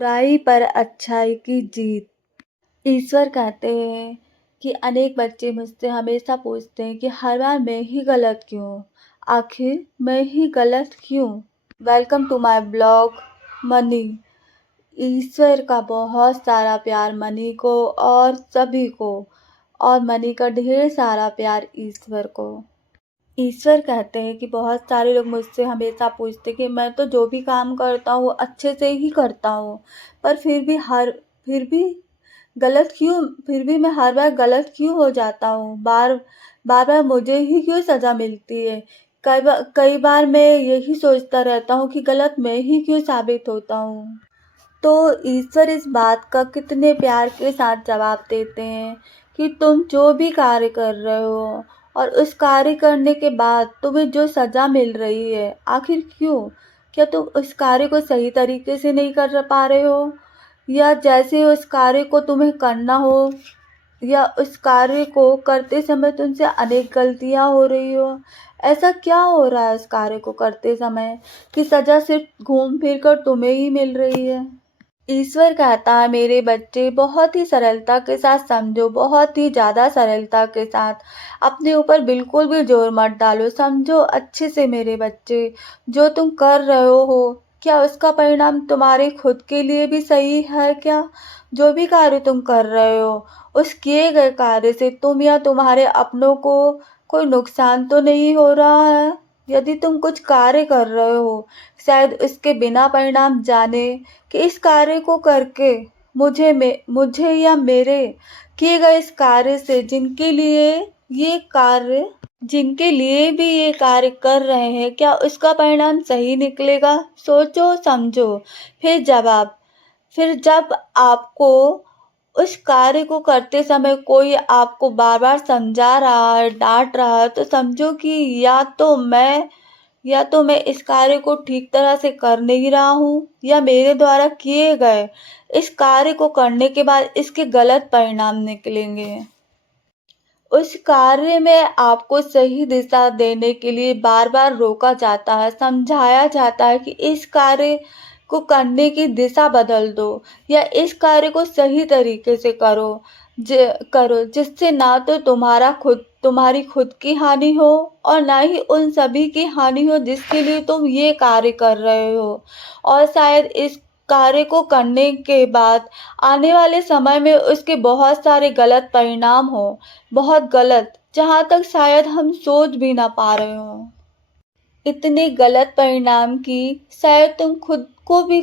बुराई पर अच्छाई की जीत। ईश्वर कहते हैं कि अनेक बच्चे मुझसे हमेशा पूछते हैं कि हर बार मैं ही गलत क्यों? आखिर मैं ही गलत क्यों? Welcome to my blog money. ईश्वर का बहुत सारा प्यार मनी को और सभी को, और मनी का ढेर सारा प्यार ईश्वर को। ईश्वर कहते हैं कि बहुत सारे लोग मुझसे हमेशा पूछते कि मैं तो जो भी काम करता हूँ अच्छे से ही करता हूँ, पर फिर भी गलत क्यों फिर भी मैं हर बार गलत क्यों हो जाता हूँ? बार बार मुझे ही क्यों सज़ा मिलती है? कई बार मैं यही सोचता रहता हूँ कि गलत मैं ही क्यों साबित होता हूँ। तो ईश्वर इस बात का कितने प्यार के साथ जवाब देते हैं कि तुम जो भी कार्य कर रहे हो और उस कार्य करने के बाद तुम्हें जो सज़ा मिल रही है, आखिर क्यों? क्या तुम उस कार्य को सही तरीके से नहीं कर पा रहे हो, या जैसे उस कार्य को तुम्हें करना हो, या उस कार्य को करते समय तुमसे अनेक गलतियां हो रही हो? ऐसा क्या हो रहा है उस कार्य को करते समय कि सज़ा सिर्फ घूम फिर कर तुम्हें ही मिल रही है? ईश्वर कहता है मेरे बच्चे बहुत ही सरलता के साथ समझो, बहुत ही ज़्यादा सरलता के साथ। अपने ऊपर बिल्कुल भी जोर मत डालो, समझो अच्छे से मेरे बच्चे। जो तुम कर रहे हो क्या उसका परिणाम तुम्हारे खुद के लिए भी सही है क्या? जो भी कार्य तुम कर रहे हो उस किए गए कार्य से तुम या तुम्हारे अपनों को कोई नुकसान तो नहीं हो रहा है? यदि तुम कुछ कार्य कर रहे हो शायद उसके बिना परिणाम जाने कि इस कार्य को करके मुझे या मेरे किए गए इस कार्य से जिनके लिए भी ये कार्य कर रहे हैं, क्या उसका परिणाम सही निकलेगा? सोचो समझो फिर जब आपको उस कार्य को करते समय कोई आपको बार बार समझा रहा है, डांट रहा है, तो समझो कि या तो मैं इस कार्य को ठीक तरह से कर नहीं रहा हूँ, या मेरे द्वारा किए गए इस कार्य को करने के बाद इसके गलत परिणाम निकलेंगे। उस कार्य में आपको सही दिशा देने के लिए बार बार रोका जाता है, समझाया जाता है कि इस कार्य को करने की दिशा बदल दो, या इस कार्य को सही तरीके से करो जिससे ना तो तुम्हारी खुद की हानि हो और ना ही उन सभी की हानि हो जिसके लिए तुम ये कार्य कर रहे हो। और शायद इस कार्य को करने के बाद आने वाले समय में उसके बहुत सारे गलत परिणाम हो, बहुत गलत, जहाँ तक शायद हम सोच भी ना पा रहे हों। इतने गलत परिणाम कि शायद तुम खुद को भी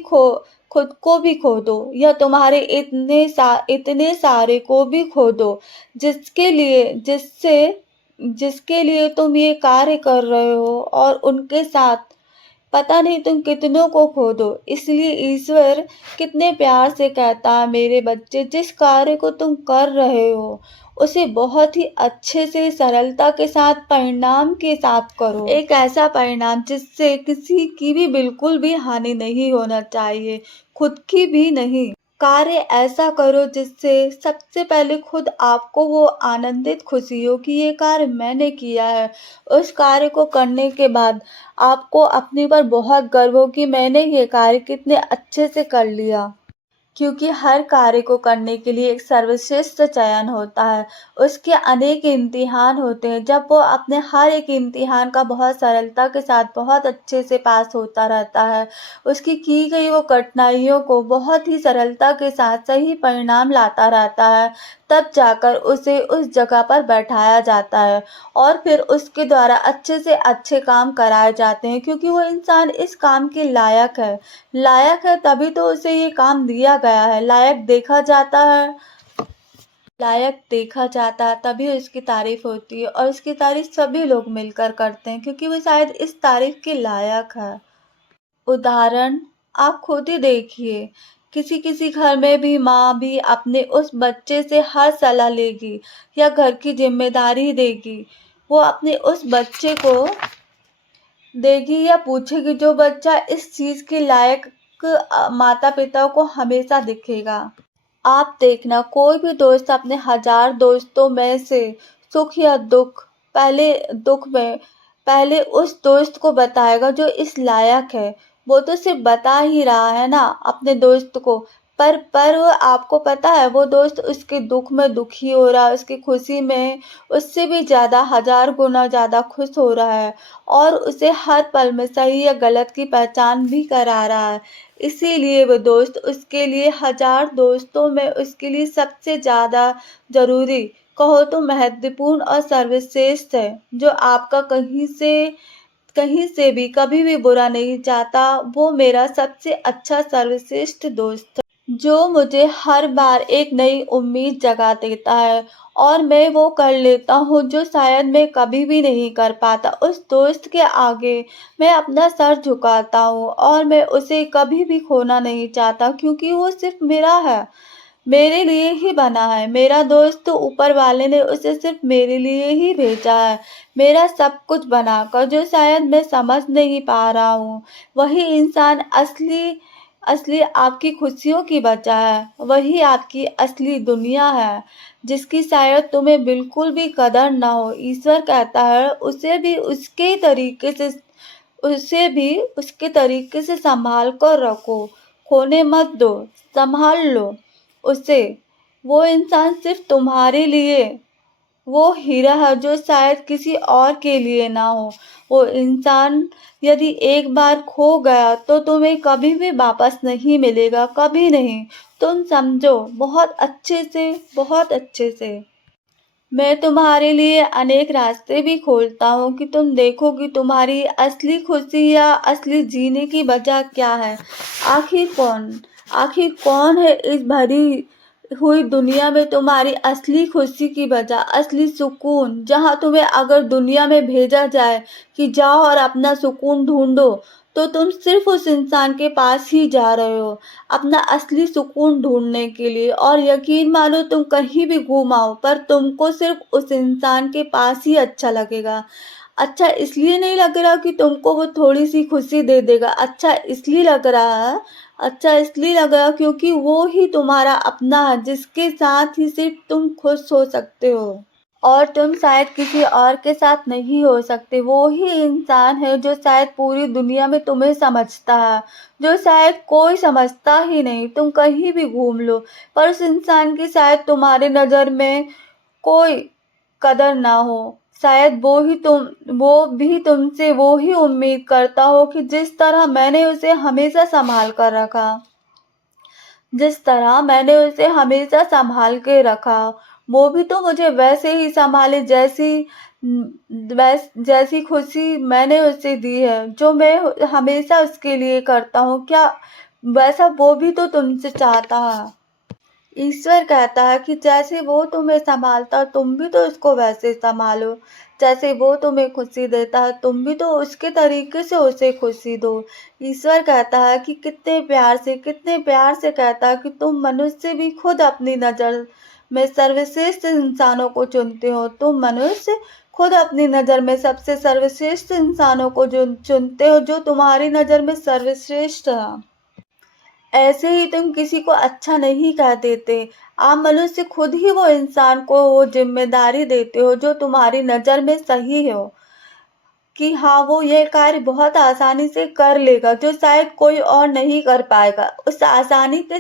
खो दो, या तुम्हारे इतने सारे को भी खो दो जिसके लिए तुम ये कार्य कर रहे हो, और उनके साथ पता नहीं तुम कितनों को खो दो। इसलिए ईश्वर कितने प्यार से कहता है मेरे बच्चे, जिस कार्य को तुम कर रहे हो उसे बहुत ही अच्छे से सरलता के साथ परिणाम के साथ करो। एक ऐसा परिणाम जिससे किसी की भी बिल्कुल भी हानि नहीं होना चाहिए, खुद की भी नहीं। कार्य ऐसा करो जिससे सबसे पहले खुद आपको वो आनंदित खुशी हो कि ये कार्य मैंने किया है। उस कार्य को करने के बाद आपको अपने पर बहुत गर्व हो कि मैंने ये कार्य कितने अच्छे से कर लिया। क्योंकि हर कार्य को करने के लिए एक सर्वश्रेष्ठ चयन होता है, उसके अनेक इम्तिहान होते हैं। जब वो अपने हर एक इम्तिहान का बहुत सरलता के साथ बहुत अच्छे से पास होता रहता है, उसकी की गई वो कठिनाइयों को बहुत ही सरलता के साथ सही परिणाम लाता रहता है, तब जाकर उसे उस जगह पर बैठाया जाता है और फिर उसके द्वारा अच्छे से अच्छे काम कराए जाते हैं, क्योंकि वो इंसान इस काम के लायक है तभी तो उसे ये काम दिया गया है। लायक देखा जाता है तभी उसकी तारीफ होती है, और उसकी तारीफ सभी लोग मिलकर करते हैं क्योंकि वो शायद इस तारीफ के लायक है। उदाहरण आप खुद ही देखिए, किसी किसी घर में भी माँ भी अपने उस बच्चे से हर सलाह लेगी या घर की जिम्मेदारी देगी, वो अपने उस बच्चे को देगी या पूछेगी जो बच्चा इस चीज के लायक माता पिता को हमेशा दिखेगा। आप देखना, कोई भी दोस्त अपने 1000 दोस्तों में से सुख या दुख में पहले उस दोस्त को बताएगा जो इस लायक है, वो तो सिर्फ बता ही रहा है ना अपने दोस्त को। पर वो आपको पता है वो दोस्त उसके दुख में दुखी हो रहा है, उसकी खुशी में उससे भी ज़्यादा 1000 गुना ज़्यादा खुश हो रहा है और उसे हर पल में सही या गलत की पहचान भी करा रहा है। इसीलिए वो दोस्त उसके लिए 1000 दोस्तों में उसके लिए सबसे ज़्यादा ज़रूरी, कहो तो महत्वपूर्ण और सर्वश्रेष्ठ है, जो आपका कहीं से भी कभी भी बुरा नहीं चाहता। वो मेरा सबसे अच्छा सर्वश्रेष्ठ दोस्त है, जो मुझे हर बार एक नई उम्मीद जगा देता है और मैं वो कर लेता हूँ जो शायद मैं कभी भी नहीं कर पाता। उस दोस्त के आगे मैं अपना सर झुकाता हूँ और मैं उसे कभी भी खोना नहीं चाहता, क्योंकि वो सिर्फ मेरा है, मेरे लिए ही बना है। मेरा दोस्त तो ऊपर वाले ने उसे सिर्फ मेरे लिए ही भेजा है, मेरा सब कुछ बनाकर, जो शायद मैं समझ नहीं पा रहा हूँ। वही इंसान असली असली आपकी खुशियों की वजह है, वही आपकी असली दुनिया है, जिसकी शायद तुम्हें बिल्कुल भी कदर ना हो। ईश्वर कहता है उसे भी उसके तरीके से संभाल कर रखो, खोने मत दो, संभाल लो उसे। वो इंसान सिर्फ तुम्हारे लिए वो हीरा है जो शायद किसी और के लिए ना हो। वो इंसान यदि एक बार खो गया तो तुम्हें कभी भी वापस नहीं मिलेगा, कभी नहीं। तुम समझो बहुत अच्छे से, बहुत अच्छे से। मैं तुम्हारे लिए अनेक रास्ते भी खोलता हूँ कि तुम देखो कि तुम्हारी असली खुशी या असली जीने की वजह क्या है। आखिर कौन आखिर कौन है इस भरी हुई दुनिया में तुम्हारी असली खुशी की वजह, असली सुकून, जहाँ तुम्हें अगर दुनिया में भेजा जाए कि जाओ और अपना सुकून ढूंढो, तो तुम सिर्फ उस इंसान के पास ही जा रहे हो अपना असली सुकून ढूंढने के लिए। और यकीन मानो तुम कहीं भी घूम आओ, पर तुमको सिर्फ उस इंसान के पास ही अच्छा लगेगा। अच्छा इसलिए नहीं लग रहा कि तुमको वो थोड़ी सी खुशी दे देगा, अच्छा इसलिए लग रहा क्योंकि वो ही तुम्हारा अपना है, जिसके साथ ही सिर्फ तुम खुश हो सकते हो और तुम शायद किसी और के साथ नहीं हो सकते। वो ही इंसान है जो शायद पूरी दुनिया में तुम्हें समझता है, जो शायद कोई समझता ही नहीं। तुम कहीं भी घूम लो, पर उस इंसान की शायद तुम्हारे नज़र में कोई कदर ना हो। शायद वो भी तुमसे वो ही उम्मीद करता हो कि जिस तरह मैंने उसे हमेशा संभाल कर रखा, जिस तरह मैंने उसे हमेशा संभाल के रखा, वो भी तो मुझे वैसे ही संभाले, जैसी खुशी मैंने उसे दी है, जो मैं हमेशा उसके लिए करता हूँ, क्या वैसा वो भी तो तुमसे चाहता है। ईश्वर कहता है कि जैसे वो तुम्हें संभालता तुम भी तो उसको वैसे संभालो, जैसे वो तुम्हें खुशी देता है तुम भी तो उसके तरीके से उसे खुशी दो। ईश्वर कहता है कि कितने प्यार से कहता है कि तुम मनुष्य भी खुद अपनी नज़र में सर्वश्रेष्ठ इंसानों को चुनते हो। तुम मनुष्य खुद अपनी नज़र में सबसे सर्वश्रेष्ठ इंसानों को जो चुनते हो, जो तुम्हारी नज़र में सर्वश्रेष्ठ है। ऐसे ही तुम किसी को अच्छा नहीं कह देते, आप मनुष्य खुद ही वो इंसान को वो जिम्मेदारी देते हो जो तुम्हारी नज़र में सही हो, कि हाँ वो ये कार्य बहुत आसानी से कर लेगा जो शायद कोई और नहीं कर पाएगा। उस आसानी के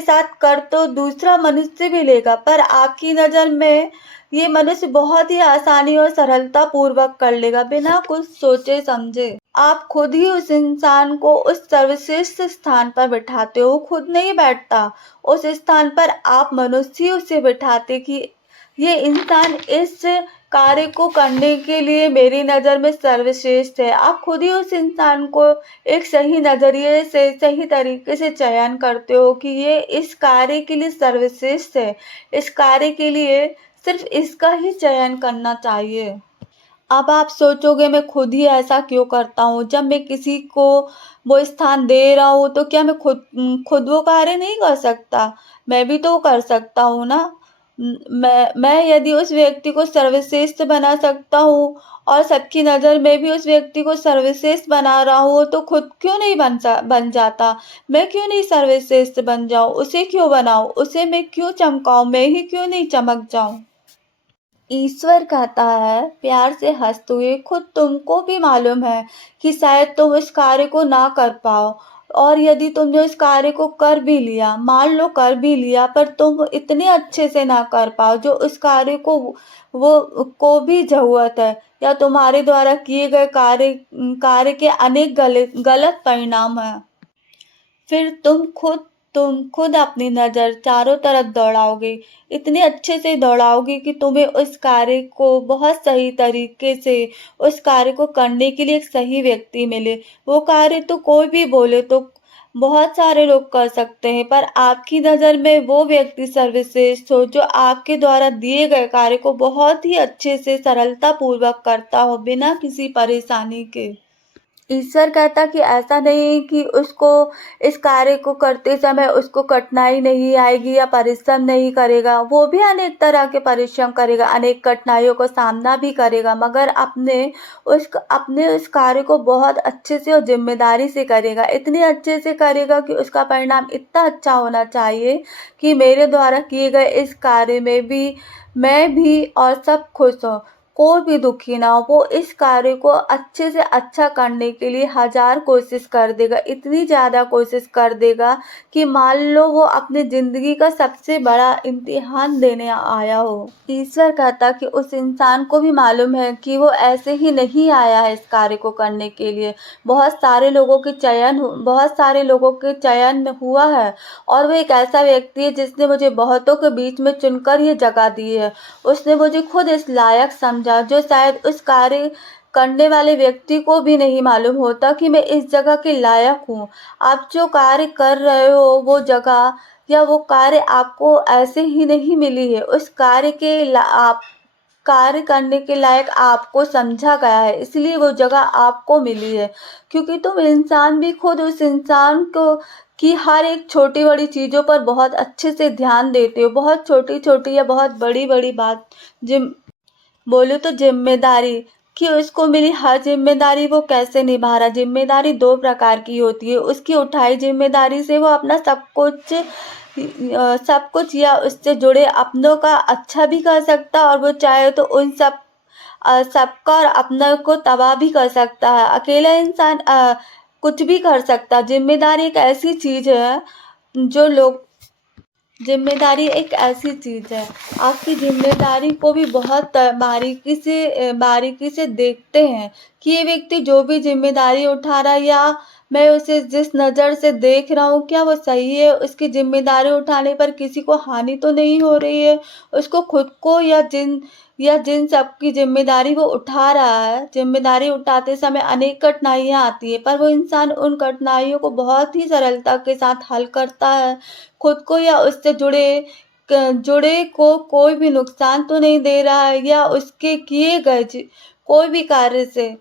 साथ कर तो दूसरा मनुष्य भी लेगा, पर आपकी नज़र में ये मनुष्य बहुत ही आसानी और सरलता पूर्वक कर लेगा, बिना कुछ सोचे समझे। आप खुद ही उस इंसान को उस सर्वश्रेष्ठ स्थान पर बिठाते हो, खुद नहीं बैठता उस स्थान पर, आप मनुष्य ही उसे बिठाते कि ये इंसान इस कार्य को करने के लिए मेरी नज़र में सर्वश्रेष्ठ है। आप खुद ही उस इंसान को एक सही नज़रिए से सही तरीके से चयन करते हो कि ये इस कार्य के लिए सर्वश्रेष्ठ है, इस कार्य के लिए सिर्फ इसका ही चयन करना चाहिए। अब आप सोचोगे मैं खुद ही ऐसा क्यों करता हूँ, जब मैं किसी को वो स्थान दे रहा हूँ तो क्या मैं खुद वो कार्य नहीं कर सकता, मैं भी तो कर सकता हूँ ना। मैं यदि उस व्यक्ति को सर्वश्रेष्ठ बना सकता हूँ और सबकी नज़र में भी उस व्यक्ति को सर्वश्रेष्ठ बना रहा हूँ, तो खुद क्यों नहीं बन जाता। मैं क्यों नहीं सर्वश्रेष्ठ बन जाऊँ, उसे क्यों बनाऊँ, उसे मैं क्यों चमकाऊँ, मैं ही क्यों नहीं चमक जाऊँ। ईश्वर कहता है प्यार से हंसते हुए, खुद तुमको भी मालूम है कि शायद तुम उस कार्य को ना कर पाओ, और यदि तुमने उस कार्य को कर भी लिया, मान लो कर भी लिया, पर तुम इतने अच्छे से ना कर पाओ जो उस कार्य को वो को भी जरूरत है, या तुम्हारे द्वारा किए गए कार्य कार्य के अनेक गलत गलत परिणाम है, फिर तुम खुद अपनी नज़र चारों तरफ दौड़ाओगे, इतने अच्छे से दौड़ाओगे कि तुम्हें उस कार्य को बहुत सही तरीके से उस कार्य को करने के लिए एक सही व्यक्ति मिले। वो कार्य तो कोई भी बोले तो बहुत सारे लोग कर सकते हैं, पर आपकी नज़र में वो व्यक्ति सर्वश्रेष्ठ हो जो आपके द्वारा दिए गए कार्य को बहुत ही अच्छे से सरलतापूर्वक करता हो, बिना किसी परेशानी के। ईश्वर कहता कि ऐसा नहीं कि उसको इस कार्य को करते समय उसको कठिनाई नहीं आएगी या परिश्रम नहीं करेगा, वो भी अनेक तरह के परिश्रम करेगा, अनेक कठिनाइयों को सामना भी करेगा, मगर अपने उस कार्य को बहुत अच्छे से और जिम्मेदारी से करेगा, इतने अच्छे से करेगा कि उसका परिणाम इतना अच्छा होना चाहिए कि मेरे द्वारा किए गए इस कार्य में भी मैं भी और सब खुश हों, कोई भी दुखी ना हो। वो इस कार्य को अच्छे से अच्छा करने के लिए हजार कोशिश कर देगा, इतनी ज़्यादा कोशिश कर देगा कि मान लो वो अपनी ज़िंदगी का सबसे बड़ा इम्तिहान देने आया हो। ईश्वर कहता कि उस इंसान को भी मालूम है कि वो ऐसे ही नहीं आया है इस कार्य को करने के लिए। बहुत सारे लोगों के चयन हुआ है, और वो एक ऐसा व्यक्ति है जिसने मुझे बहुतों के बीच में चुनकर ये जगह दी है। उसने मुझे खुद इस लायक समझा जो शायद उस कार्य करने वाले व्यक्ति को भी नहीं मालूम होता कि मैं इस जगह के लायक हूँ। आप जो कार्य कर रहे हो वो जगह या वो कार्य आपको ऐसे ही नहीं मिली है, उस आप कार्य करने के लायक आपको समझा गया है, इसलिए वो जगह आपको मिली है, क्योंकि तुम इंसान भी खुद उस इंसान को की हर एक छोटी बड़ी चीज़ों पर बहुत अच्छे से ध्यान देते हो, बहुत छोटी छोटी या बहुत बड़ी बड़ी बात जिम बोलूँ तो जिम्मेदारी कि उसको मिली हर जिम्मेदारी वो कैसे निभा रहा। जिम्मेदारी दो प्रकार की होती है, उसकी उठाई जिम्मेदारी से वो अपना सब कुछ या उससे जुड़े अपनों का अच्छा भी कर सकता है, और वो चाहे तो उन सबका और अपनों को तबाह भी कर सकता है। अकेला इंसान कुछ भी कर सकता है। जिम्मेदारी एक ऐसी चीज़ है, आपकी जिम्मेदारी को भी बहुत बारीकी से देखते हैं कि ये व्यक्ति जो भी जिम्मेदारी उठा रहा है या मैं उसे जिस नज़र से देख रहा हूँ क्या वो सही है, उसकी जिम्मेदारी उठाने पर किसी को हानि तो नहीं हो रही है, उसको खुद को या जिन सबकी जिम्मेदारी वो उठा रहा है। जिम्मेदारी उठाते समय अनेक कठिनाइयाँ आती है, पर वो इंसान उन कठिनाइयों को बहुत ही सरलता के साथ हल करता है। खुद को या उससे जुड़े को कोई भी नुकसान तो नहीं दे रहा है, या उसके किए गए कोई भी कार्य से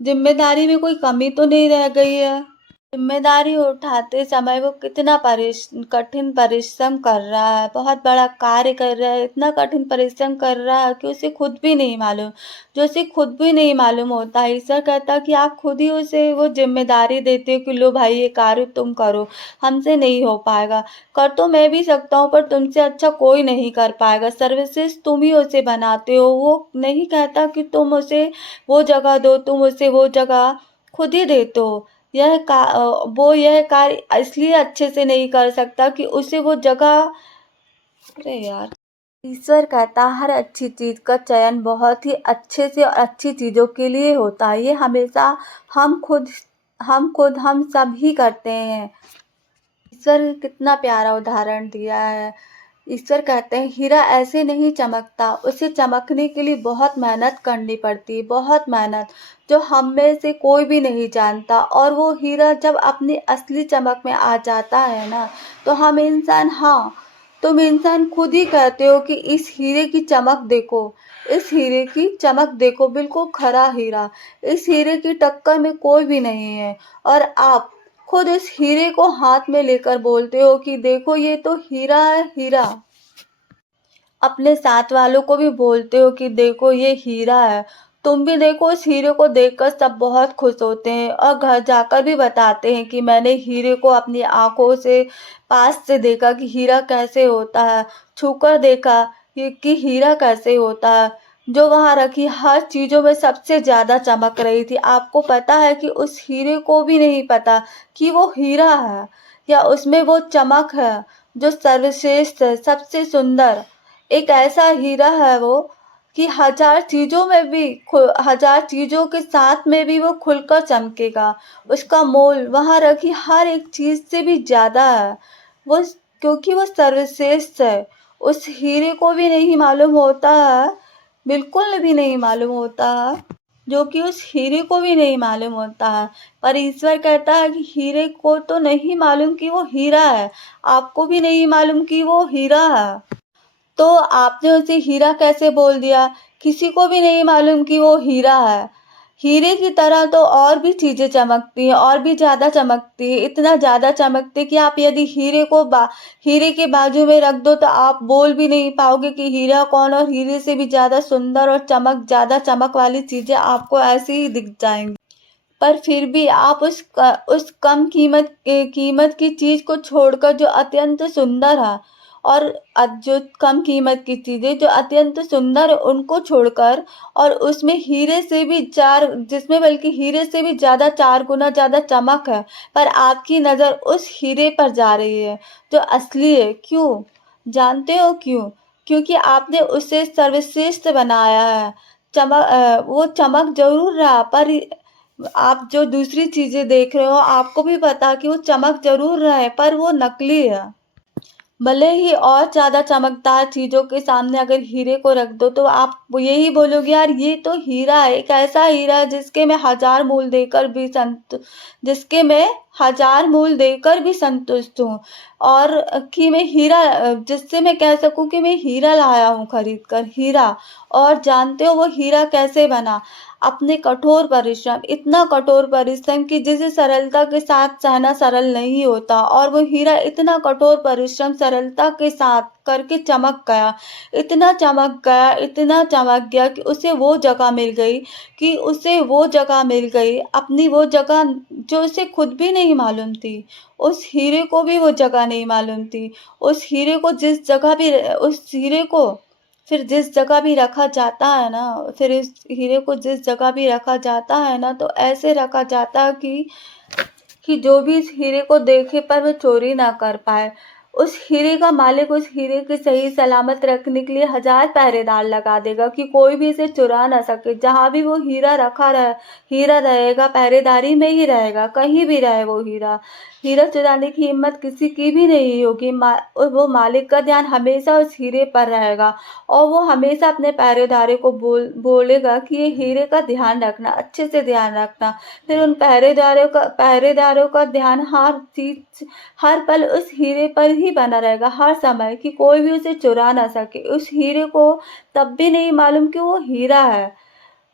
जिम्मेदारी में कोई कमी तो नहीं रह गई है। जिम्मेदारी उठाते समय वो कितना कठिन परिश्रम कर रहा है, बहुत बड़ा कार्य कर रहा है, इतना कठिन परिश्रम कर रहा है कि उसे खुद भी नहीं मालूम, जो उसे खुद भी नहीं मालूम होता है। ईश्वर कहता है कि आप खुद ही उसे वो जिम्मेदारी देते हो कि लो भाई ये कार्य तुम करो, हमसे नहीं हो पाएगा। कर तो मैं भी सकता हूँ, पर तुमसे अच्छा कोई नहीं कर पाएगा, सर्वश्रेष्ठ तुम ही उसे बनाते हो। वो नहीं कहता कि तुम उसे वो जगह दो, तुम उसे वो जगह खुद ही देते हो। वो यह कार्य इसलिए अच्छे से नहीं कर सकता कि उसे वो जगह अरे यार। ईश्वर कहता हर अच्छी चीज का चयन बहुत ही अच्छे से और अच्छी चीजों के लिए होता है। ये हमेशा हम खुद हम सब ही करते हैं। ईश्वर कितना प्यारा उदाहरण दिया है। ईश्वर कहते हैं हीरा ऐसे नहीं चमकता, उसे चमकने के लिए बहुत मेहनत करनी पड़ती है, बहुत मेहनत, जो हम में से कोई भी नहीं जानता। और वो हीरा जब अपनी असली चमक में आ जाता है ना, तो तुम इंसान खुद ही कहते हो कि इस हीरे की चमक देखो, इस हीरे की चमक देखो, बिल्कुल खरा हीरा, इस हीरे की टक्कर में कोई भी नहीं है। और आप खुद इस हीरे को हाथ में लेकर बोलते हो कि देखो ये तो हीरा है, हीरा। अपने साथ वालों को भी बोलते हो कि देखो ये हीरा है, तुम भी देखो। इस हीरे को देखकर सब बहुत खुश होते हैं और घर जाकर भी बताते हैं कि मैंने हीरे को अपनी आंखों से पास से देखा कि हीरा कैसे होता है, छूकर देखा। कि हीरा कैसे होता है, जो वहाँ रखी हर चीज़ों में सबसे ज़्यादा चमक रही थी। आपको पता है कि उस हीरे को भी नहीं पता कि वो हीरा है या उसमें वो चमक है जो सर्वश्रेष्ठ है, सबसे सुंदर। एक ऐसा हीरा है वो कि हज़ार चीज़ों में भी हज़ार चीज़ों के साथ में भी वो खुलकर चमकेगा। उसका मोल वहाँ रखी हर एक चीज़ से भी ज़्यादा है। वो क्योंकि वो सर्वश्रेष्ठ है। उस हीरे को भी नहीं मालूम होता है, बिल्कुल भी नहीं मालूम होता है, जो कि उस हीरे को भी नहीं मालूम होता है। पर ईश्वर कहता है कि हीरे को तो नहीं मालूम कि वो हीरा है, आपको भी नहीं मालूम कि वो हीरा है। तो आपने उसे हीरा कैसे बोल दिया? किसी को भी नहीं मालूम कि वो हीरा है। हीरे की तरह तो और भी चीज़ें चमकती हैं, और भी ज़्यादा चमकती है, इतना ज़्यादा चमकती है कि आप यदि हीरे के बाजू में रख दो तो आप बोल भी नहीं पाओगे कि हीरा कौन, और हीरे से भी ज़्यादा सुंदर और ज़्यादा चमक वाली चीज़ें आपको ऐसे ही दिख जाएँगी। पर फिर भी आप उस कम कीमत की चीज़ को छोड़कर जो अत्यंत सुंदर है, और जो कम कीमत की चीज़ें जो अत्यंत सुंदर है उनको छोड़कर, और उसमें हीरे से भी चार जिसमें बल्कि हीरे से भी ज़्यादा 4 गुना ज़्यादा चमक है, पर आपकी नज़र उस हीरे पर जा रही है जो असली है। क्यों? जानते हो क्यों? क्योंकि आपने उसे सर्वश्रेष्ठ बनाया है। वो चमक ज़रूर रहा, पर आप जो दूसरी चीज़ें देख रहे हो, आपको भी पता कि वो चमक ज़रूर रहा है, पर वो नकली है। भले ही और ज़्यादा चमकदार चीज़ों के सामने अगर हीरे को रख दो तो आप वो यही बोलोगे, यार ये तो हीरा है, एक ऐसा हीरा है जिसके मैं हज़ार मूल देकर भी संतुष्ट हूँ, और कि मैं जिससे मैं कह सकूँ कि मैं हीरा लाया हूँ खरीद कर, हीरा। और जानते हो वो हीरा कैसे बना? अपने कठोर परिश्रम, इतना कठोर परिश्रम कि जिसे सरलता के साथ सहना सरल नहीं होता, और वो हीरा इतना कठोर परिश्रम सरलता के साथ करके चमक गया, इतना चमक गया, इतना चमक गया कि उसे वो जगह मिल गई, अपनी वो जगह जो उसे खुद भी नहीं मालूम थी। उस हीरे को भी वो जगह नहीं मालूम थी। उस हीरे को फिर जिस जगह भी रखा जाता है ना, फिर इस हीरे को जिस जगह भी रखा जाता है ना, तो ऐसे रखा जाता है कि जो भी इस हीरे को देखे पर वो चोरी ना कर पाए। उस हीरे का मालिक उस हीरे के सही सलामत रखने के लिए हज़ार पहरेदार लगा देगा कि कोई भी इसे चुरा ना सके। जहाँ भी वो हीरा रहेगा, पहरेदारी में ही रहेगा, कहीं भी रहे वो हीरा। हीरा चुराने की हिम्मत किसी की भी नहीं होगी। और वो मालिक का ध्यान हमेशा उस हीरे पर रहेगा, और वो हमेशा अपने पहरेदारों को बोलेगा कि ये हीरे का ध्यान रखना, अच्छे से ध्यान रखना। फिर उन पहरेदारों का ध्यान हर पल उस हीरे पर ही बना रहेगा, हर समय, कि कोई भी उसे चुरा ना सके। उस हीरे को तब भी नहीं मालूम कि वो हीरा है।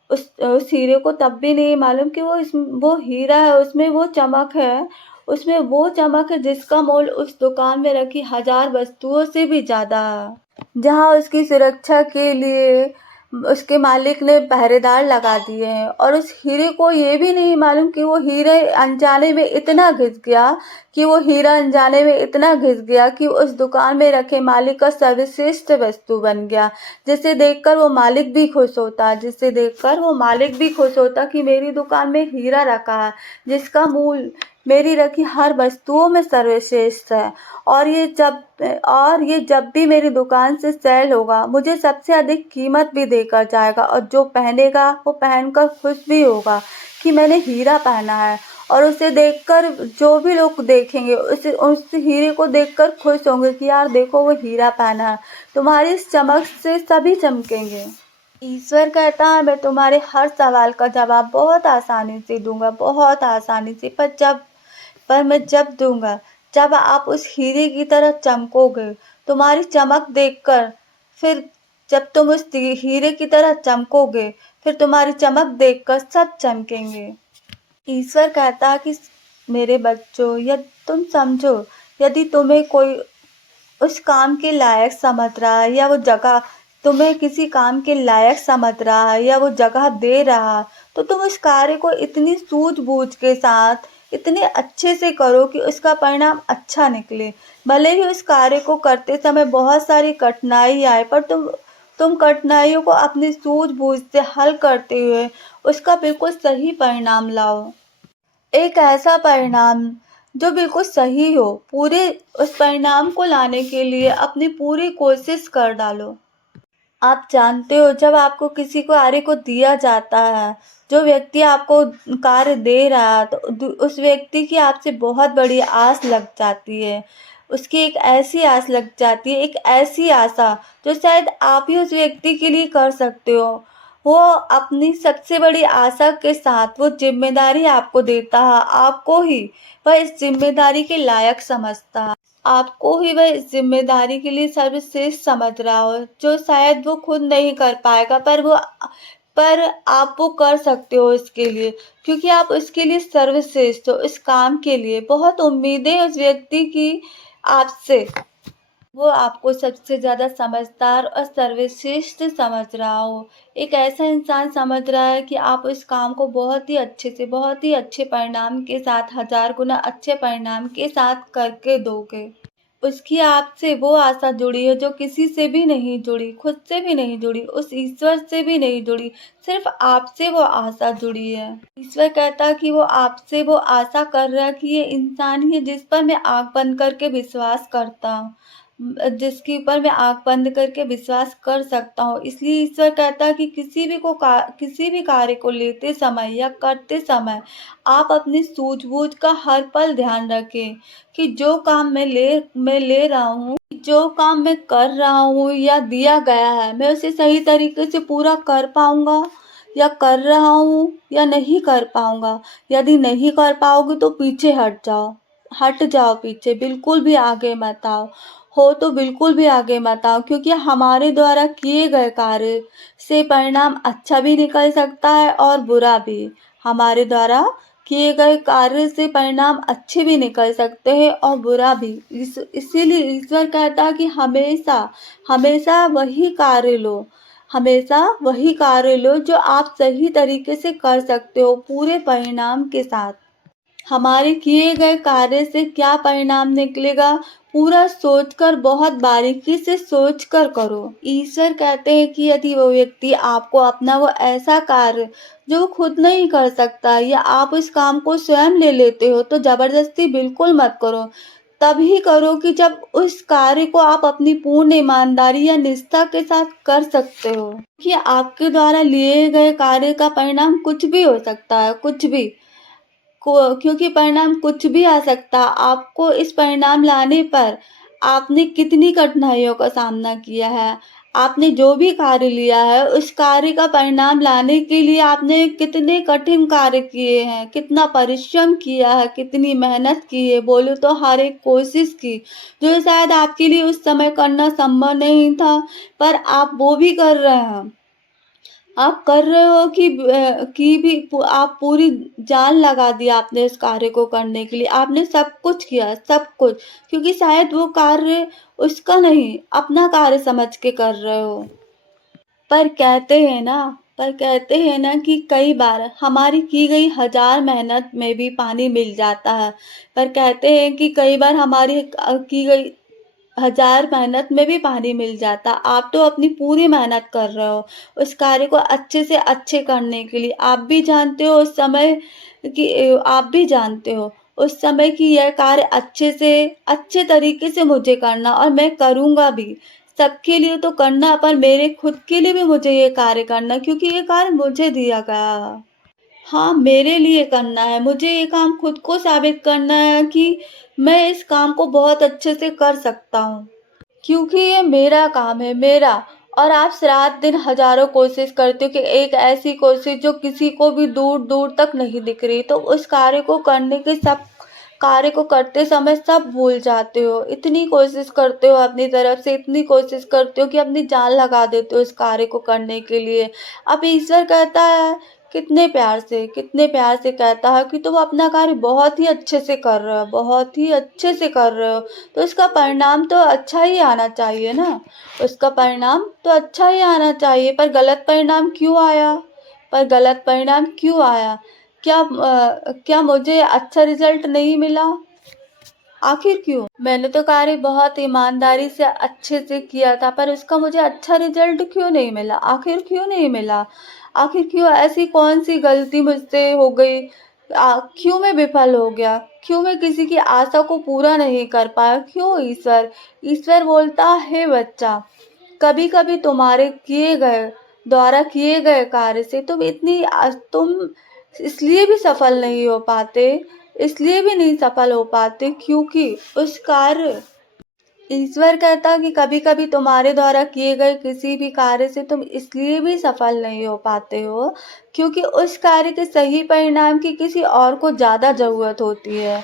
उस हीरे को तब भी नहीं मालूम कि वो हीरा है, उसमें वो चमक है जिसका मोल उस दुकान में रखी हज़ार वस्तुओं से भी ज़्यादा है। जहाँ उसकी सुरक्षा के लिए उसके मालिक ने पहरेदार लगा दिए हैं, और उस हीरे को ये भी नहीं मालूम कि वो हीरा अनजाने में इतना घिस गया कि उस दुकान में रखे मालिक का सर्वश्रेष्ठ वस्तु बन गया, जिसे देखकर वो मालिक भी खुश होता कि मेरी दुकान में हीरा रखा है, जिसका मूल मेरी रखी हर वस्तुओं में सर्वश्रेष्ठ है। और ये जब भी मेरी दुकान से सेल होगा, मुझे सबसे अधिक कीमत भी देकर जाएगा, और जो पहनेगा वो पहनकर खुश भी होगा कि मैंने हीरा पहना है। और उसे देखकर जो भी लोग देखेंगे उस हीरे को देखकर खुश होंगे कि यार देखो वो हीरा पहना है। तुम्हारी इस चमक से सभी चमकेंगे। ईश्वर कहता है मैं तुम्हारे हर सवाल का जवाब बहुत आसानी से दूंगा, बहुत आसानी से, पर मैं जब दूंगा जब आप उस हीरे की तरह चमकोगे। तुम्हारी चमक देखकर फिर जब तुम उस हीरे की तरह चमकोगे, फिर तुम्हारी चमक देखकर सब चमकेंगे। ईश्वर कहता है कि मेरे बच्चों, यदि तुम समझो, यदि तुम्हें कोई उस काम के लायक समझ रहा है, या वो जगह तुम्हें किसी काम के लायक समझ रहा है, या वो जगह दे रहा है, तो तुम उस कार्य को इतनी सूझबूझ के साथ, इतने अच्छे से करो कि उसका परिणाम अच्छा निकले। भले ही उस कार्य को करते समय बहुत सारी कठिनाई आए, पर तुम कठिनाइयों को अपनी सूझबूझ से हल करते हुए उसका बिल्कुल सही परिणाम लाओ। एक ऐसा परिणाम जो बिल्कुल सही हो। पूरे उस परिणाम को लाने के लिए अपनी पूरी कोशिश कर डालो। आप जानते हो, जब आपको किसी को कार्य को दिया जाता है, जो व्यक्ति आपको कार्य दे रहा है, तो उस व्यक्ति की आपसे बहुत बड़ी आस लग जाती है। उसकी एक ऐसी आस लग जाती है, एक ऐसी आशा जो शायद आप ही उस व्यक्ति के लिए कर सकते हो। वो अपनी सबसे बड़ी आशा के साथ वो जिम्मेदारी आपको देता है, आपको ही वह इस जिम्मेदारी के लायक समझता है, आपको ही वह इस जिम्मेदारी के लिए सर्वश्रेष्ठ समझ रहा हो, जो शायद वो खुद नहीं कर पाएगा, पर आप वो कर सकते हो इसके लिए, क्योंकि आप उसके लिए सर्वश्रेष्ठ हो। इस काम के लिए बहुत उम्मीदें उस व्यक्ति की आपसे। वो आपको सबसे ज़्यादा समझदार और सर्वश्रेष्ठ समझ रहा हो। एक ऐसा इंसान समझ रहा है कि आप इस काम को बहुत ही अच्छे से, बहुत ही अच्छे परिणाम के साथ, 1000 गुना अच्छे परिणाम के साथ करके दोगे। उसकी आपसे वो आशा जुड़ी है जो किसी से भी नहीं जुड़ी, खुद से भी नहीं जुड़ी, उस ईश्वर से भी नहीं जुड़ी, सिर्फ आपसे वो आशा जुड़ी है। ईश्वर कहता है कि वो आपसे वो आशा कर रहा है कि ये इंसान ही है जिस पर मैं आँख बंद करके विश्वास करता हूँ, जिसके ऊपर मैं आँख बंद करके विश्वास कर सकता हूँ। इसलिए ईश्वर कहता है कि किसी भी कार्य को लेते समय या करते समय आप अपनी सूझबूझ का हर पल ध्यान रखें कि जो काम मैं ले रहा हूँ, जो काम मैं कर रहा हूँ या दिया गया है, मैं उसे सही तरीके से पूरा कर पाऊँगा या कर रहा हूँ या नहीं कर पाऊँगा। यदि नहीं कर पाओगे तो पीछे हट जाओ पीछे, बिल्कुल भी आगे मत आओ। हो तो बिल्कुल भी आगे मत आओ, क्योंकि हमारे द्वारा किए गए कार्य से परिणाम अच्छा भी निकल सकता है और बुरा भी। हमारे द्वारा किए गए कार्य से परिणाम अच्छे भी निकल सकते हैं और बुरा भी। इसीलिए ईश्वर कहता है कि हमेशा वही कार्य लो जो आप सही तरीके से कर सकते हो, पूरे परिणाम के साथ। हमारे किए गए कार्य से क्या परिणाम निकलेगा, पूरा सोचकर, बहुत बारीकी से सोचकर करो। ईश्वर कहते हैं कि यदि वो व्यक्ति आपको अपना वो ऐसा कार्य जो वो खुद नहीं कर सकता या आप उस काम को स्वयं ले लेते हो, तो जबरदस्ती बिल्कुल मत करो। तभी करो कि जब उस कार्य को आप अपनी पूर्ण ईमानदारी या निष्ठा के साथ कर सकते हो, कि आपके द्वारा लिए गए कार्य का परिणाम कुछ भी हो सकता है, कुछ भी, क्योंकि परिणाम कुछ भी आ सकता। आपको इस परिणाम लाने पर आपने कितनी कठिनाइयों का सामना किया है, आपने जो भी कार्य लिया है उस कार्य का परिणाम लाने के लिए आपने कितने कठिन कार्य किए हैं, कितना परिश्रम किया है, कितनी मेहनत की है, बोलूँ तो हर एक कोशिश की, जो शायद आपके लिए उस समय करना संभव नहीं था, पर आप वो भी कर रहे हैं। आप कर रहे हो आप पूरी जान लगा दी आपने इस कार्य को करने के लिए। आपने सब कुछ किया, सब कुछ, क्योंकि शायद वो कार्य उसका नहीं, अपना कार्य समझ के कर रहे हो। पर कहते हैं ना कि कई बार हमारी की गई 1000 मेहनत में भी पानी मिल जाता है। पर कहते हैं कि कई बार हमारी की गई 1000 मेहनत में भी पानी मिल जाता। आप तो अपनी पूरी मेहनत कर रहे हो उस कार्य को अच्छे से अच्छे करने के लिए। आप भी जानते हो उस समय कि यह कार्य अच्छे तरीके से मुझे करना, और मैं करूँगा भी। सबके लिए तो करना, पर मेरे खुद के लिए भी मुझे ये कार्य करना, क्योंकि ये कार्य मुझे दिया गया है। हाँ, मेरे लिए करना है। मुझे ये काम खुद को साबित करना है कि मैं इस काम को बहुत अच्छे से कर सकता हूँ। क्योंकि ये मेरा काम है, मेरा। और आप रात दिन हज़ारों कोशिश करते हो कि एक ऐसी कोशिश जो किसी को भी दूर-दूर तक नहीं दिख रही, तो उस कार्य को करते समय सब भूल जाते हो। इतनी कोशिश करते हो अपनी तरफ से, इतनी कोशिश करते हो कि अपनी जान लगा देते हो इस कार्य को करने के लिए। अब ईश्वर कहता है कितने प्यार से कहता है कि तुम अपना कार्य बहुत ही अच्छे से कर रहे हो, बहुत ही अच्छे से कर रहे हो। तो इसका परिणाम तो अच्छा ही आना चाहिए ना, उसका परिणाम तो अच्छा ही आना चाहिए। पर गलत परिणाम क्यों आया? क्या मुझे अच्छा रिजल्ट नहीं मिला? आखिर क्यों? मैंने तो कार्य बहुत ईमानदारी से अच्छे से किया था, पर उसका मुझे अच्छा रिजल्ट क्यों नहीं मिला? आखिर क्यों नहीं मिला? आखिर क्यों? ऐसी कौन-सी गलती मुझसे हो गई? क्यों मैं विफल हो गया? क्यों मैं किसी की आशा को पूरा नहीं कर पाया? क्यों ईश्वर? ईश्वर बोलता है, बच्चा, कभी-कभी तुम्हारे द्वारा किए गए कार्य से तुम इसलिए भी सफल नहीं हो पाते, इसलिए भी नहीं सफल हो पाते क्योंकि उस कार्य ईश्वर कहता कि कभी-कभी तुम्हारे द्वारा किए गए किसी भी कार्य से तुम इसलिए भी सफल नहीं हो पाते हो क्योंकि उस कार्य के सही परिणाम की किसी और को ज़्यादा ज़रूरत होती है,